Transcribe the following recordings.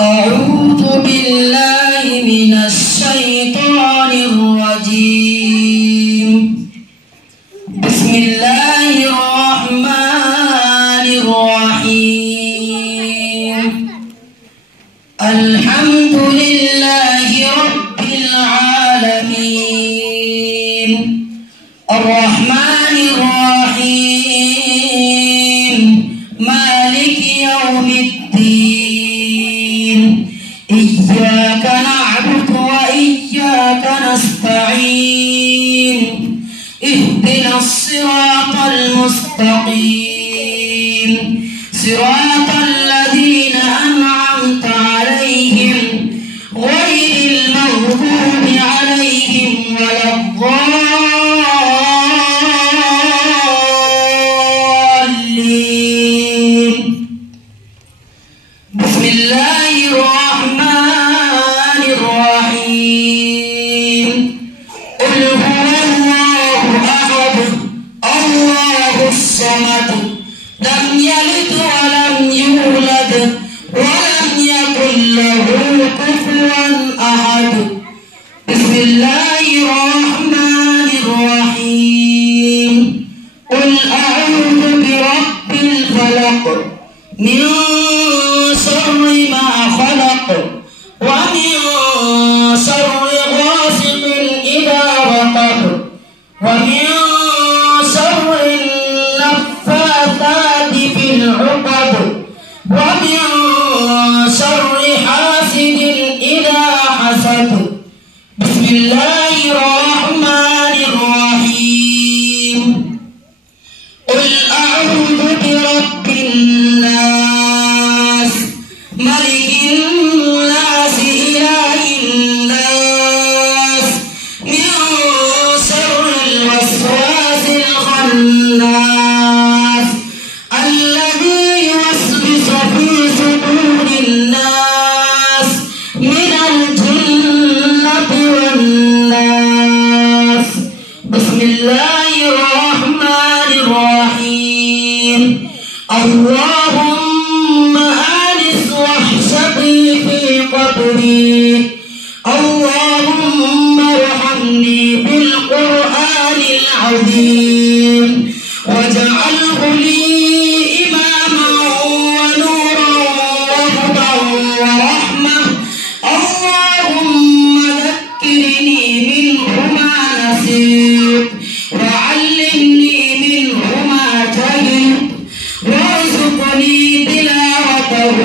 أعوذ بالله من الشيطان الرجيم. بسم الله الرحمن الرحيم. الحمد لله رب العالمين الرحمن الرحيم مالك يوم الدين. إياك نعبد وإياك نستعين. اهدنا الصراط المستقيم صراط الذين أنعمت عليهم غير المغضوب عليهم ولا الضالين. بسم الله الرحمن الرحيم. قل هو الله أحد الله الصمد لم يلد ولم يولد ولم يكن له كفوا أحد. بسم الله الرحمن الرحيم. قل أعوذ برب الفلق من شر ما خلق ومن شر غاسق إذا وقب ومن شر النفاثات في العقد ومن شر حاسد إذا حسد. بسم الله الرحمن الرحيم. قل أعوذ برب الناس ملك الناس إله الناس من شر الوسواس الخناس الذي يوسوس في صدور الناس من الجنة والناس. بسم الله الرحمن الرحيم. اللهم آنس وحشتي في قبري. اللهم ارحمني بالقرآن العظيم واجعله لي إماما ونورا وهدى ورحمة. اللهم ذكرني منه ما نسيت وعلمني منه ما جهلت وارزقني تلاوته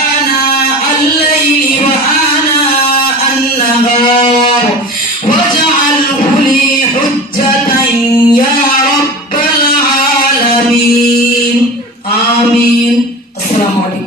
آناء الليل وآناء النهار واجعله لي حجة يا رب العالمين. آمين. السلام عليكم.